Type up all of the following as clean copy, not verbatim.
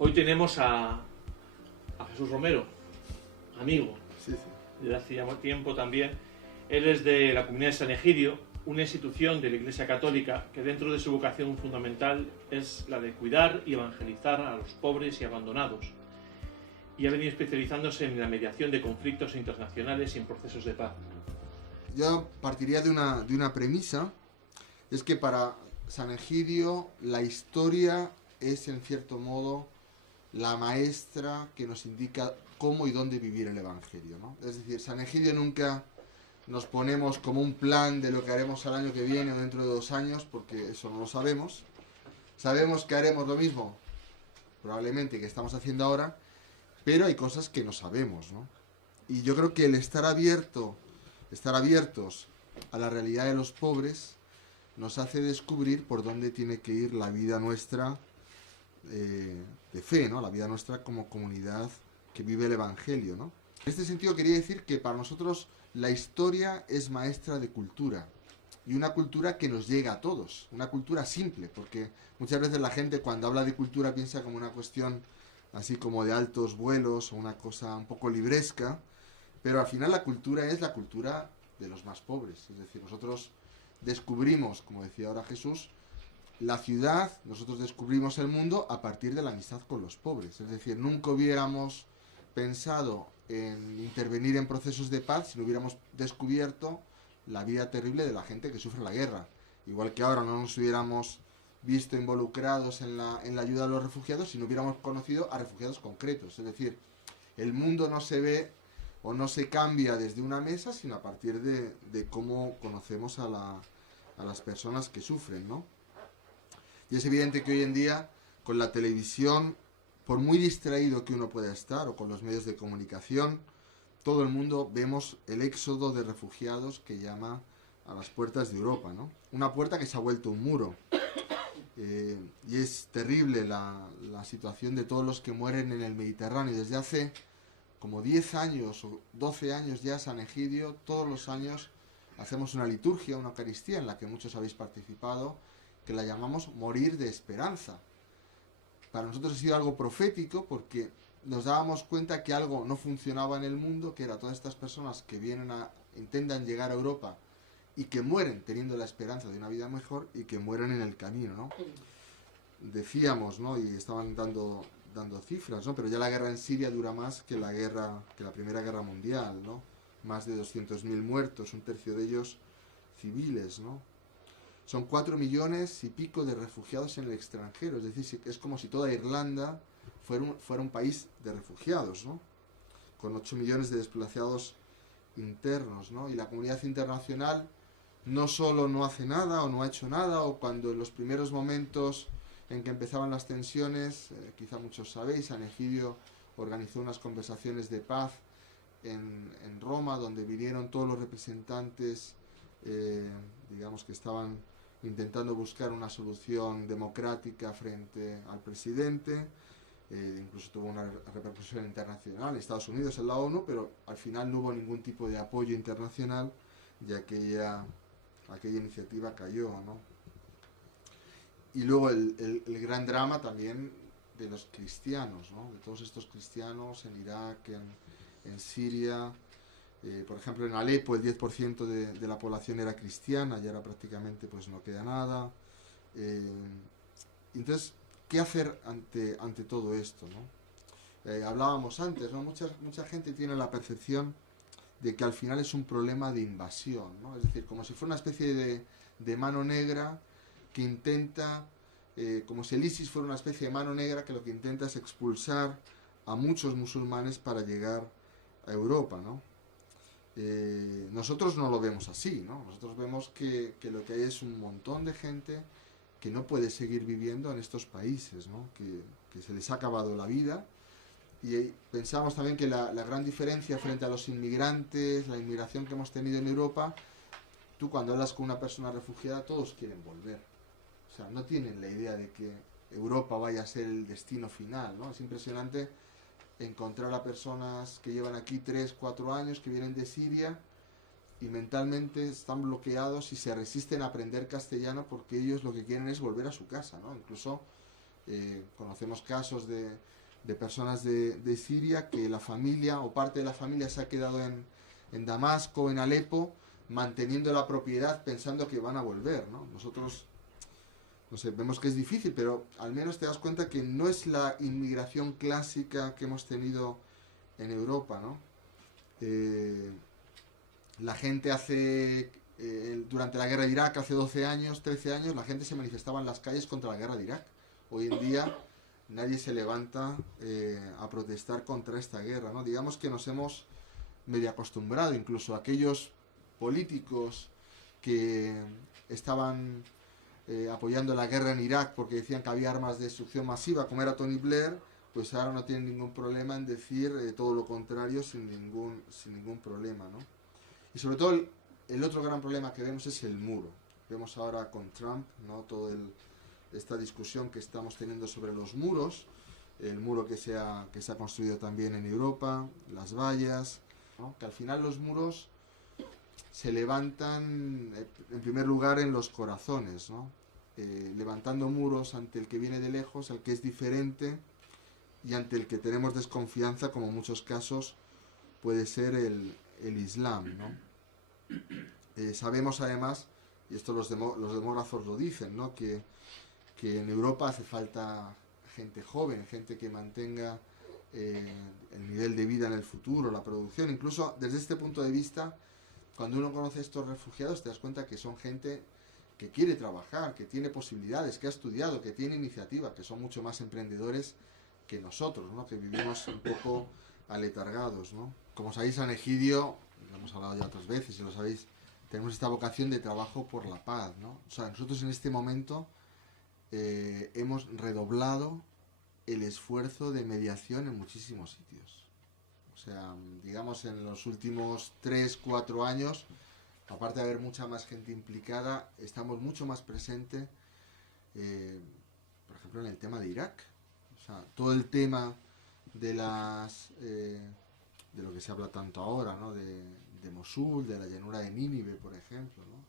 Hoy tenemos a Jesús Romero, amigo, Sí, sí. desde hace ya tiempo también. Él es de la comunidad de San Egidio, una institución de la Iglesia Católica que dentro de su vocación fundamental es la de cuidar y evangelizar a los pobres y abandonados. Y ha venido especializándose en la mediación de conflictos internacionales y en procesos de paz. Yo partiría de una premisa, es que para San Egidio la historia es en cierto modo la maestra que nos indica cómo y dónde vivir el Evangelio, ¿no? Es decir, San Egidio nunca nos ponemos como un plan de lo que haremos al año que viene o dentro de 2 años, porque eso no lo sabemos. Sabemos que haremos lo mismo, probablemente, que estamos haciendo ahora, pero hay cosas que no sabemos, ¿no? Y yo creo que el estar abiertos a la realidad de los pobres nos hace descubrir por dónde tiene que ir la vida nuestra de fe, ¿no? La vida nuestra como comunidad que vive el Evangelio, ¿no? En este sentido quería decir que para nosotros la historia es maestra de cultura, y una cultura que nos llega a todos, una cultura simple, porque muchas veces la gente cuando habla de cultura piensa como una cuestión así como de altos vuelos o una cosa un poco libresca, pero al final la cultura es la cultura de los más pobres, es decir, nosotros descubrimos, como decía ahora Jesús, la ciudad, nosotros descubrimos el mundo a partir de la amistad con los pobres, es decir, nunca hubiéramos pensado en intervenir en procesos de paz si no hubiéramos descubierto la vida terrible de la gente que sufre la guerra. Igual que ahora no nos hubiéramos visto involucrados en la ayuda a los refugiados si no hubiéramos conocido a refugiados concretos. Es decir, el mundo no se ve o no se cambia desde una mesa, sino a partir de cómo conocemos a las personas que sufren, ¿no? Y es evidente que hoy en día, con la televisión, por muy distraído que uno pueda estar, o con los medios de comunicación, todo el mundo vemos el éxodo de refugiados que llama a las puertas de Europa, ¿no? Una puerta que se ha vuelto un muro. Y es terrible la situación de todos los que mueren en el Mediterráneo. Desde hace como 10 años o 12 años ya, San Egidio, todos los años hacemos una liturgia, una Eucaristía, en la que muchos habéis participado, que la llamamos Morir de Esperanza. Para nosotros ha sido algo profético porque nos dábamos cuenta que algo no funcionaba en el mundo, que era todas estas personas que intentan llegar a Europa y que mueren teniendo la esperanza de una vida mejor y que mueren en el camino, ¿no? Decíamos, ¿no? Y estaban dando cifras, ¿no? Pero ya la guerra en Siria dura más que la Primera Guerra Mundial, ¿no? Más de 200.000 muertos, un tercio de ellos civiles, ¿no? Son 4 millones y pico de refugiados en el extranjero, es decir, es como si toda Irlanda fuera un país de refugiados, ¿no? Con 8 millones de desplazados internos, ¿no? Y la comunidad internacional no solo no hace nada o no ha hecho nada, o cuando en los primeros momentos en que empezaban las tensiones, quizá muchos sabéis, San Egidio organizó unas conversaciones de paz en Roma, donde vinieron todos los representantes, digamos, que estaban intentando buscar una solución democrática frente al presidente. Incluso tuvo una repercusión internacional, Estados Unidos, en la ONU, pero al final no hubo ningún tipo de apoyo internacional y aquella iniciativa cayó, ¿no? Y luego el gran drama también de los cristianos, ¿no? De todos estos cristianos en Irak, en Siria. Por ejemplo, en Alepo el 10% de la población era cristiana y ahora prácticamente pues no queda nada. Entonces, ¿qué hacer ante todo esto, ¿no? Hablábamos antes, ¿no? Mucha gente tiene la percepción de que al final es un problema de invasión, ¿no? Es decir, como si fuera una especie de mano negra que intenta, como si el ISIS fuera una especie de mano negra que lo que intenta es expulsar a muchos musulmanes para llegar a Europa, ¿no? Nosotros no lo vemos así, ¿no? Nosotros vemos que lo que hay es un montón de gente que no puede seguir viviendo en estos países, ¿no? Que se les ha acabado la vida. Y pensamos también que la gran diferencia frente a los inmigrantes, la inmigración que hemos tenido en Europa, tú cuando hablas con una persona refugiada, todos quieren volver. O sea, no tienen la idea de que Europa vaya a ser el destino final, ¿no? Es impresionante encontrar a personas que llevan aquí 3, 4 años, que vienen de Siria y mentalmente están bloqueados y se resisten a aprender castellano porque ellos lo que quieren es volver a su casa, ¿no? Incluso Conocemos casos de personas de Siria que la familia o parte de la familia se ha quedado en Damasco, en Alepo, manteniendo la propiedad pensando que van a volver, ¿no? Nosotros, no sé, vemos que es difícil, pero al menos te das cuenta que no es la inmigración clásica que hemos tenido en Europa, ¿no? La gente durante la guerra de Irak, hace 12 años, 13 años, la gente se manifestaba en las calles contra la guerra de Irak. Hoy en día nadie se levanta a protestar contra esta guerra, ¿no? Digamos que nos hemos medio acostumbrado, incluso aquellos políticos que estaban apoyando la guerra en Irak porque decían que había armas de destrucción masiva, como era Tony Blair, pues ahora no tienen ningún problema en decir todo lo contrario sin ningún problema, ¿no? Y sobre todo el otro gran problema que vemos es el muro. Vemos ahora con Trump, ¿no? Esta discusión que estamos teniendo sobre los muros, el muro que se ha construido también en Europa, las vallas, ¿no? Que al final los muros se levantan en primer lugar en los corazones, ¿no? Levantando muros ante el que viene de lejos, al que es diferente y ante el que tenemos desconfianza, como en muchos casos puede ser el Islam, ¿no? Sabemos además, y esto los demógrafos lo dicen, ¿no? que en Europa hace falta gente joven, gente que mantenga el nivel de vida en el futuro, la producción. Incluso desde este punto de vista, cuando uno conoce a estos refugiados, te das cuenta que son gente que quiere trabajar, que tiene posibilidades, que ha estudiado, que tiene iniciativa, que son mucho más emprendedores que nosotros, ¿no? Que vivimos un poco aletargados, ¿no? Como sabéis, San Egidio, lo hemos hablado ya otras veces, si lo sabéis, tenemos esta vocación de trabajo por la paz, ¿no? O sea, nosotros en este momento hemos redoblado el esfuerzo de mediación en muchísimos sitios. O sea, digamos, en los últimos 3-4 años, aparte de haber mucha más gente implicada, estamos mucho más presentes, por ejemplo, en el tema de Irak. O sea, todo el tema de de lo que se habla tanto ahora, ¿no? De Mosul, de la llanura de Nínive, por ejemplo, ¿no?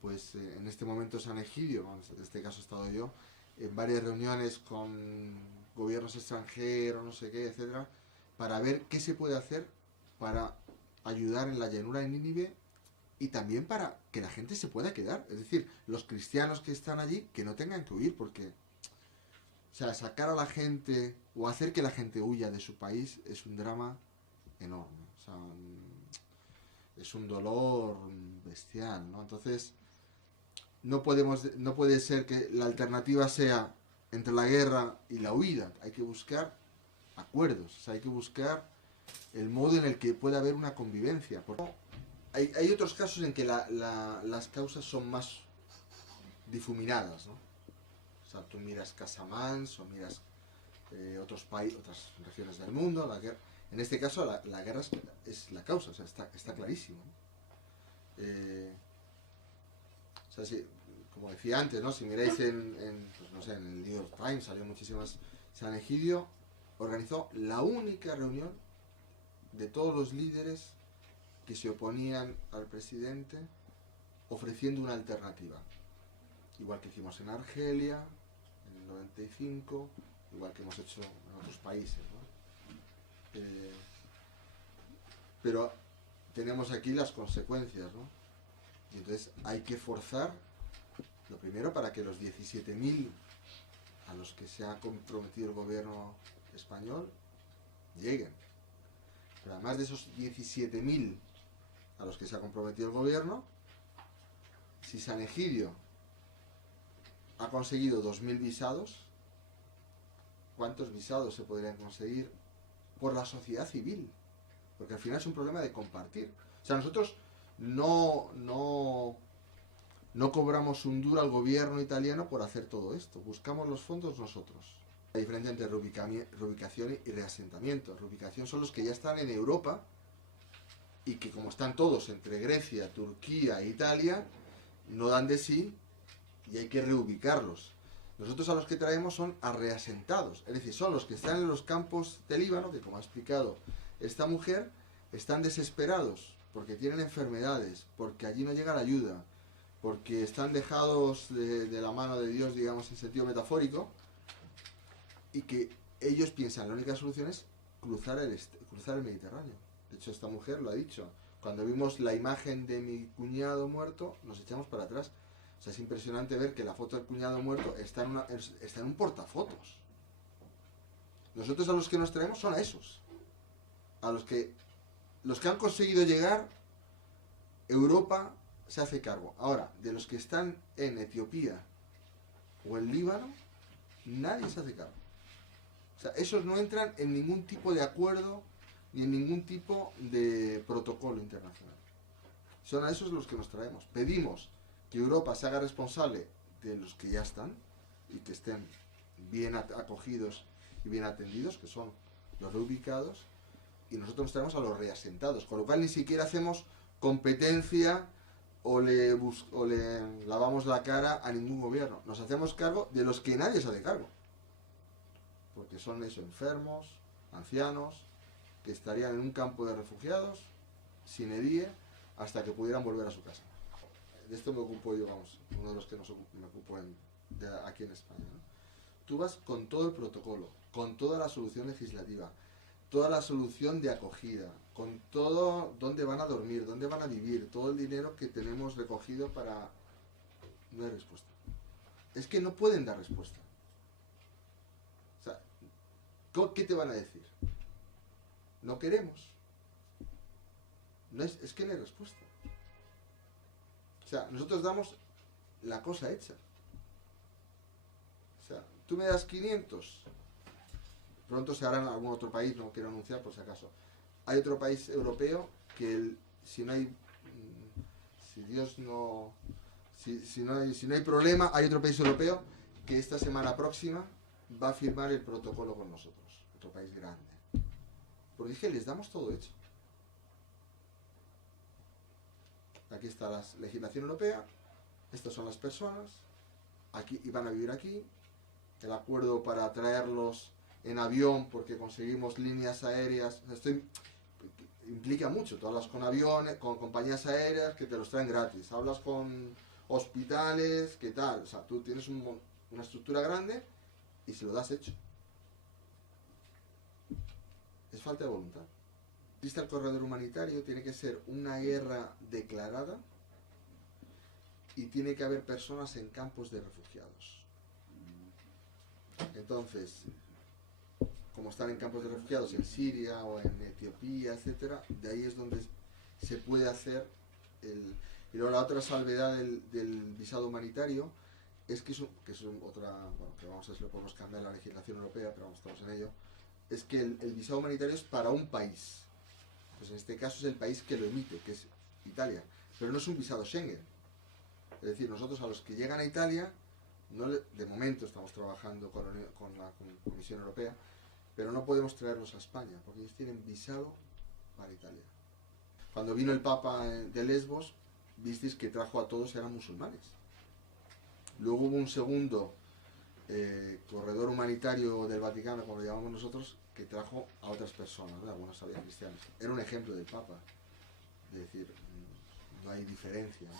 Pues en este momento San Egidio, en este caso he estado yo, en varias reuniones con gobiernos extranjeros, no sé qué, etcétera, para ver qué se puede hacer para ayudar en la llanura de Nínive y también para que la gente se pueda quedar. Es decir, los cristianos que están allí, que no tengan que huir, porque, o sea, sacar a la gente o hacer que la gente huya de su país es un drama enorme. O sea, es un dolor bestial, ¿no? Entonces, no puede ser que la alternativa sea entre la guerra y la huida. Hay que buscar acuerdos, o sea, hay que buscar el modo en el que puede haber una convivencia. Porque hay otros casos en que las causas son más difuminadas, ¿no? O sea, tú miras Casamance o miras otras regiones del mundo, la guerra. En este caso la guerra es la causa, o sea, está clarísimo, ¿no? O sea, como decía antes, ¿no? Si miráis pues no sé, en el New York Times salió muchísimas. San Egidio organizó la única reunión de todos los líderes que se oponían al presidente ofreciendo una alternativa. Igual que hicimos en Argelia, en el 95, igual que hemos hecho en otros países, ¿no? Pero tenemos aquí las consecuencias, ¿no? Y entonces hay que forzar, lo primero, para que los 17.000 a los que se ha comprometido el gobierno español lleguen. Pero además de esos 17.000 a los que se ha comprometido el gobierno, si San Egidio ha conseguido 2.000 visados, ¿cuántos visados se podrían conseguir por la sociedad civil? Porque al final es un problema de compartir. O sea, nosotros no cobramos un duro al gobierno italiano por hacer todo esto. Buscamos los fondos nosotros. La diferencia entre reubicación y reasentamiento. Reubicación son los que ya están en Europa y que, como están todos entre Grecia, Turquía e Italia, no dan de sí y hay que reubicarlos. Nosotros a los que traemos son a reasentados, es decir, son los que están en los campos del Líbano, que, como ha explicado esta mujer, están desesperados porque tienen enfermedades, porque allí no llega la ayuda, porque están dejados de la mano de Dios, digamos, en sentido metafórico, y que ellos piensan la única solución es cruzar el Mediterráneo. De hecho, esta mujer lo ha dicho. Cuando vimos la imagen de mi cuñado muerto, nos echamos para atrás. O sea, es impresionante ver que la foto del cuñado muerto está en un portafotos. Nosotros a los que nos traemos son a esos. A los que han conseguido llegar, Europa se hace cargo. Ahora, de los que están en Etiopía o en Líbano, nadie se hace cargo. O sea, esos no entran en ningún tipo de acuerdo ni en ningún tipo de protocolo internacional. Son a esos los que nos traemos. Pedimos que Europa se haga responsable de los que ya están y que estén bien acogidos y bien atendidos, que son los reubicados, y nosotros nos traemos a los reasentados, con lo cual ni siquiera hacemos competencia o le lavamos la cara a ningún gobierno. Nos hacemos cargo de los que nadie se hace cargo, porque son esos enfermos, ancianos, que estarían en un campo de refugiados, sin edie, hasta que pudieran volver a su casa. De esto me ocupo yo, vamos, uno de los que me ocupo aquí en España, ¿no? Tú vas con todo el protocolo, con toda la solución legislativa, toda la solución de acogida, con todo dónde van a dormir, dónde van a vivir, todo el dinero que tenemos recogido para... No hay respuesta. Es que no pueden dar respuesta. O sea, ¿qué te van a decir? No queremos. No es que no hay respuesta. O sea, nosotros damos la cosa hecha. O sea, tú me das 500. Pronto se hará en algún otro país, no quiero anunciar por si acaso. Hay otro país europeo que si no hay problema, hay otro país europeo que esta semana próxima va a firmar el protocolo con nosotros. Otro país grande. Porque dije, les damos todo hecho. Aquí está la legislación europea, estas son las personas, aquí y van a vivir aquí, el acuerdo para traerlos en avión porque conseguimos líneas aéreas, esto implica mucho, tú hablas con aviones, con compañías aéreas que te los traen gratis, hablas con hospitales, ¿qué tal? O sea, tú tienes una estructura grande y se lo das hecho. Es falta de voluntad. Existe el corredor humanitario, tiene que ser una guerra declarada y tiene que haber personas en campos de refugiados. Entonces, como están en campos de refugiados en Siria o en Etiopía, etcétera, de ahí es donde se puede hacer y luego la otra salvedad del visado humanitario es que es otra, bueno, que vamos a ver si lo podemos cambiar la legislación europea, pero vamos, estamos en ello, es que el visado humanitario es para un país. Pues en este caso es el país que lo emite, que es Italia, pero no es un visado Schengen. Es decir, nosotros a los que llegan a Italia, de momento estamos trabajando con la Comisión Europea, pero no podemos traerlos a España, porque ellos tienen visado para Italia. Cuando vino el Papa de Lesbos, visteis que trajo a todos, eran musulmanes. Luego hubo un segundo corredor humanitario del Vaticano, como lo llamamos nosotros, que trajo a otras personas, ¿no? Algunos habían cristianos. Era un ejemplo del Papa, de decir, no hay diferencia, ¿no?